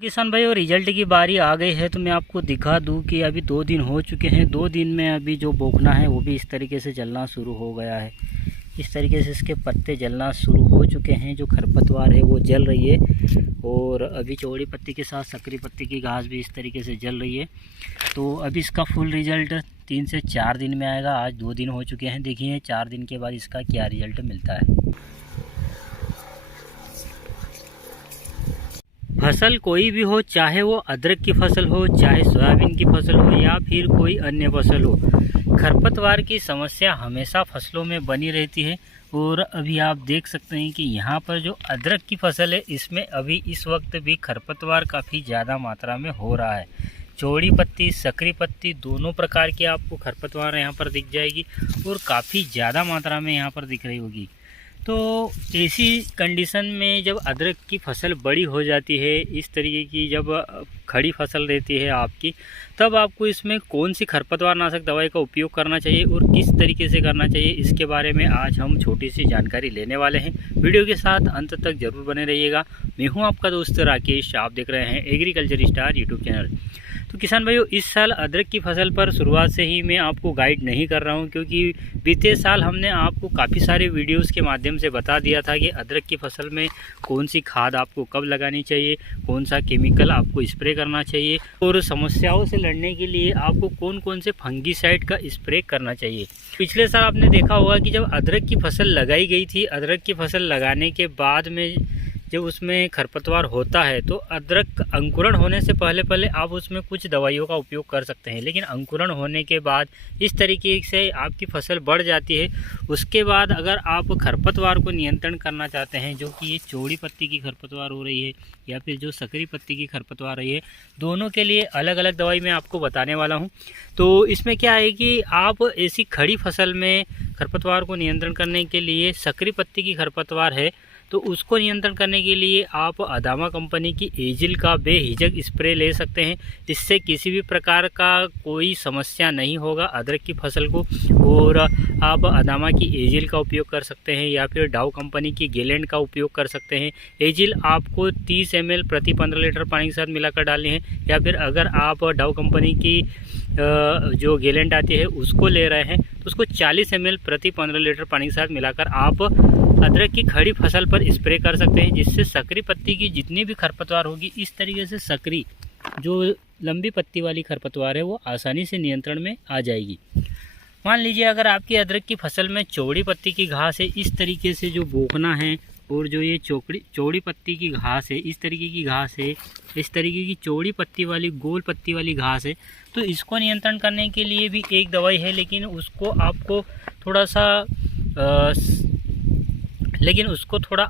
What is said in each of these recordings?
किसान भाई और रिजल्ट की बारी आ गई है तो मैं आपको दिखा दूं कि अभी 2 दिन हो चुके हैं। 2 दिन में अभी जो बोकना है वो भी इस तरीके से जलना शुरू हो गया है। इस तरीके से इसके पत्ते जलना शुरू हो चुके हैं। जो खरपतवार है वो जल रही है और अभी चौड़ी पत्ती के साथ सकरी पत्ती की घास भी इस तरीके से जल रही है। तो अभी इसका फुल रिजल्ट 3 से 4 दिन में आएगा। आज 2 दिन हो चुके हैं। देखिए 4 दिन के बाद इसका क्या रिजल्ट मिलता है। फसल कोई भी हो, चाहे वो अदरक की फसल हो, चाहे सोयाबीन की फसल हो या फिर कोई अन्य फसल हो, खरपतवार की समस्या हमेशा फसलों में बनी रहती है। और अभी आप देख सकते हैं कि यहाँ पर जो अदरक की फसल है इसमें अभी इस वक्त भी खरपतवार काफ़ी ज़्यादा मात्रा में हो रहा है। चौड़ी पत्ती, सकरी पत्ती दोनों प्रकार की आपको खरपतवार यहाँ पर दिख जाएगी और काफ़ी ज़्यादा मात्रा में यहाँ पर दिख रही होगी। तो ऐसी कंडीशन में जब अदरक की फसल बड़ी हो जाती है, इस तरीके की जब खड़ी फसल रहती है आपकी, तब आपको इसमें कौन सी खरपतवार नाशक दवाई का उपयोग करना चाहिए और किस तरीके से करना चाहिए, इसके बारे में आज हम छोटी सी जानकारी लेने वाले हैं। वीडियो के साथ अंत तक जरूर बने रहिएगा। मैं हूं आपका दोस्त राकेश, आप देख रहे हैं एग्रीकल्चर स्टार यूट्यूब चैनल। तो किसान भाइयों, इस साल अदरक की फसल पर शुरुआत से ही मैं आपको गाइड नहीं कर रहा हूं, क्योंकि बीते साल हमने आपको काफ़ी सारे वीडियोस के माध्यम से बता दिया था कि अदरक की फसल में कौन सी खाद आपको कब लगानी चाहिए, कौन सा केमिकल आपको स्प्रे करना चाहिए और समस्याओं से लड़ने के लिए आपको कौन कौन से फंगीसाइड का स्प्रे करना चाहिए। पिछले साल आपने देखा होगा कि जब अदरक की फसल लगाई गई थी, अदरक की फसल लगाने के बाद में जब उसमें खरपतवार होता है तो अदरक अंकुरण होने से पहले आप उसमें कुछ दवाइयों का उपयोग कर सकते हैं। लेकिन अंकुरण होने के बाद इस तरीके से आपकी फसल बढ़ जाती है। उसके बाद अगर आप खरपतवार को नियंत्रण करना चाहते हैं, जो कि ये चौड़ी पत्ती की खरपतवार हो रही है या फिर जो सकरी पत्ती की खरपतवार रही है, दोनों के लिए अलग अलग दवाई मैं आपको बताने वाला हूँ। तो इसमें क्या है कि आप ऐसी खड़ी फसल में खरपतवार को नियंत्रण करने के लिए, सकरी पत्ती की खरपतवार है तो उसको नियंत्रण करने के लिए आप अदामा कंपनी की एजिल का बेहिचक स्प्रे ले सकते हैं। इससे किसी भी प्रकार का कोई समस्या नहीं होगा अदरक की फसल को। और आप अदामा की एजिल का उपयोग कर सकते हैं या फिर डाव कंपनी की गेलेंड का उपयोग कर सकते हैं। एजिल आपको 30 ml प्रति 15 लीटर पानी के साथ मिलाकर डालनी है, या फिर अगर आप डाव कंपनी की जो गेलेंड आती है उसको ले रहे हैं तो उसको 40 ml प्रति 15 लीटर पानी के साथ मिलाकर आप अदरक की खड़ी फसल पर स्प्रे कर सकते हैं, जिससे सकरी पत्ती की जितनी भी खरपतवार होगी, इस तरीके से सकरी जो लंबी पत्ती वाली खरपतवार है वो आसानी से नियंत्रण में आ जाएगी। मान लीजिए अगर आपकी अदरक की फसल में चौड़ी पत्ती की घास है, इस तरीके से जो बोकना है और जो ये चौड़ी पत्ती की घास है, इस तरीके की घास है, इस तरीके की चौड़ी पत्ती वाली गोल पत्ती वाली घास है, तो इसको नियंत्रण करने के लिए भी एक दवाई है। लेकिन उसको आपको थोड़ा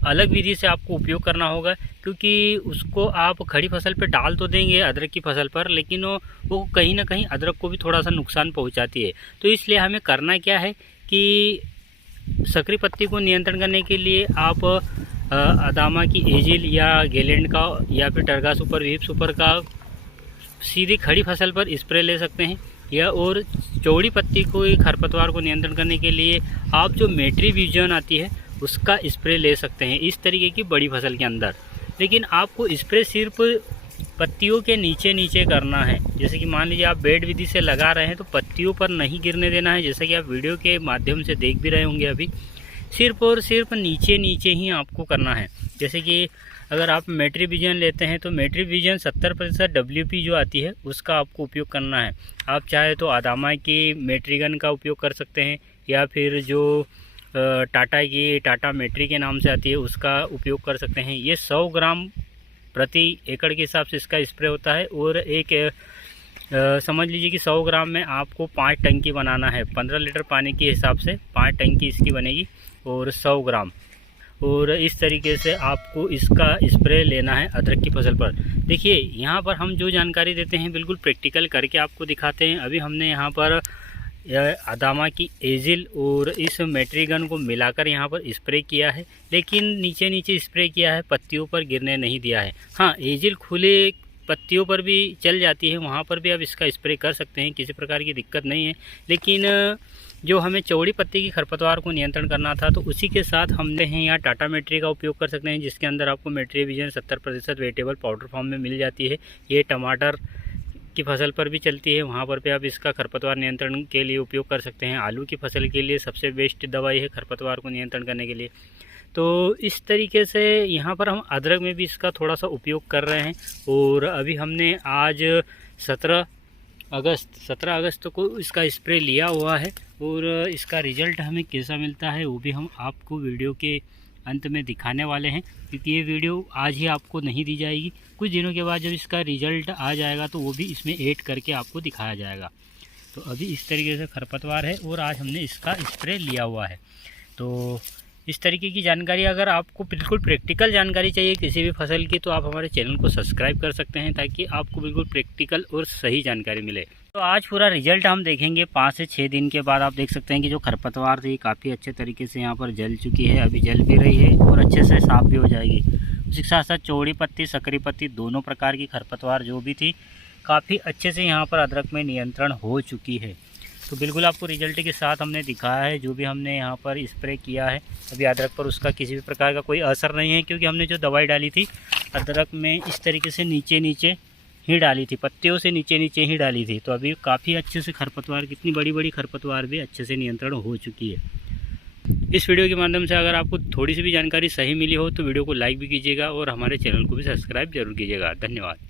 अलग विधि से आपको उपयोग करना होगा, क्योंकि उसको आप खड़ी फसल पे डाल तो देंगे अदरक की फसल पर, लेकिन वो कहीं ना कहीं अदरक को भी थोड़ा सा नुकसान पहुंचाती है। तो इसलिए हमें करना क्या है कि सकरी पत्ती को नियंत्रण करने के लिए आप अदामा की एजिल या गेलेंड का या फिर टर्गा सुपर, वीप सुपर का सीधी खड़ी फसल पर स्प्रे ले सकते हैं। या और चौड़ी पत्ती को खरपतवार को नियंत्रण करने के लिए आप जो मेट्रीविजन आती है उसका स्प्रे ले सकते हैं, इस तरीके की बड़ी फसल के अंदर। लेकिन आपको स्प्रे सिर्फ पत्तियों के नीचे नीचे करना है। जैसे कि मान लीजिए आप बेड विधि से लगा रहे हैं तो पत्तियों पर नहीं गिरने देना है, जैसा कि आप वीडियो के माध्यम से देख भी रहे होंगे। अभी सिर्फ और सिर्फ नीचे नीचे ही आपको करना है। जैसे कि अगर आप मेट्रीविजन लेते हैं तो मेट्रीविजन 70% WP जो आती है उसका आपको उपयोग करना है। आप चाहे तो अदामा की मेट्रीगन का उपयोग कर सकते हैं, या फिर जो टाटा मेट्री के नाम से आती है उसका उपयोग कर सकते हैं। ये 100 ग्राम प्रति एकड़ के हिसाब से इसका स्प्रे होता है। और समझ लीजिए कि 100 ग्राम में आपको 5 टंकी बनाना है। 15 लीटर पानी के हिसाब से 5 टंकी इसकी बनेगी और 100 ग्राम। और इस तरीके से आपको इसका स्प्रे लेना है अदरक की फसल पर। देखिए यहाँ पर हम जो जानकारी देते हैं बिल्कुल प्रैक्टिकल करके आपको दिखाते हैं। अभी हमने यहाँ पर अदामा की एजिल और इस मेट्रीगन को मिलाकर यहाँ पर स्प्रे किया है, लेकिन नीचे नीचे स्प्रे किया है, पत्तियों पर गिरने नहीं दिया है। हाँ, एजिल खुले पत्तियों पर भी चल जाती है, वहाँ पर भी आप इसका स्प्रे कर सकते हैं, किसी प्रकार की दिक्कत नहीं है। लेकिन जो हमें चौड़ी पत्ती की खरपतवार को नियंत्रण करना था, तो उसी के साथ हमने यहाँ टाटा मेट्री का उपयोग कर सकते हैं, जिसके अंदर आपको मेट्री विजन 70% वेटेबल पाउडर फॉर्म में मिल जाती है। ये टमाटर की फसल पर भी चलती है, वहाँ पर भी आप इसका खरपतवार नियंत्रण के लिए उपयोग कर सकते हैं। आलू की फसल के लिए सबसे बेस्ट दवाई है खरपतवार को नियंत्रण करने के लिए। तो इस तरीके से यहाँ पर हम अदरक में भी इसका थोड़ा सा उपयोग कर रहे हैं। और अभी हमने आज 17 अगस्त को इसका स्प्रे लिया हुआ है, और इसका रिज़ल्ट हमें कैसा मिलता है वो भी हम आपको वीडियो के अंत में दिखाने वाले हैं, क्योंकि ये वीडियो आज ही आपको नहीं दी जाएगी। कुछ दिनों के बाद जब इसका रिज़ल्ट आ जाएगा तो वो भी इसमें ऐड करके आपको दिखाया जाएगा। तो अभी इस तरीके से खरपतवार है और आज हमने इसका स्प्रे लिया हुआ है। तो इस तरीके की जानकारी, अगर आपको बिल्कुल प्रैक्टिकल जानकारी चाहिए किसी भी फसल की, तो आप हमारे चैनल को सब्सक्राइब कर सकते हैं, ताकि आपको बिल्कुल प्रैक्टिकल और सही जानकारी मिले। तो आज पूरा रिजल्ट हम देखेंगे 5 से 6 दिन के बाद। आप देख सकते हैं कि जो खरपतवार थी काफ़ी अच्छे तरीके से यहाँ पर जल चुकी है, अभी जल भी रही है और अच्छे से साफ़ भी हो जाएगी। उसके साथ साथ चौड़ी पत्ती, सकरी पत्ती, दोनों प्रकार की खरपतवार जो भी थी काफ़ी अच्छे से यहाँ पर अदरक में नियंत्रण हो चुकी है। तो बिल्कुल आपको रिजल्ट के साथ हमने दिखाया है, जो भी हमने यहाँ पर स्प्रे किया है। अभी अदरक पर उसका किसी भी प्रकार का कोई असर नहीं है, क्योंकि हमने जो दवाई डाली थी अदरक में इस तरीके से नीचे नीचे ही डाली थी, पत्तियों से नीचे नीचे ही डाली थी। तो अभी काफ़ी अच्छे से खरपतवार, कितनी बड़ी बड़ी खरपतवार भी अच्छे से नियंत्रण हो चुकी है। इस वीडियो के माध्यम से अगर आपको थोड़ी सी भी जानकारी सही मिली हो तो वीडियो को लाइक भी कीजिएगा और हमारे चैनल को भी सब्सक्राइब जरूर कीजिएगा। धन्यवाद।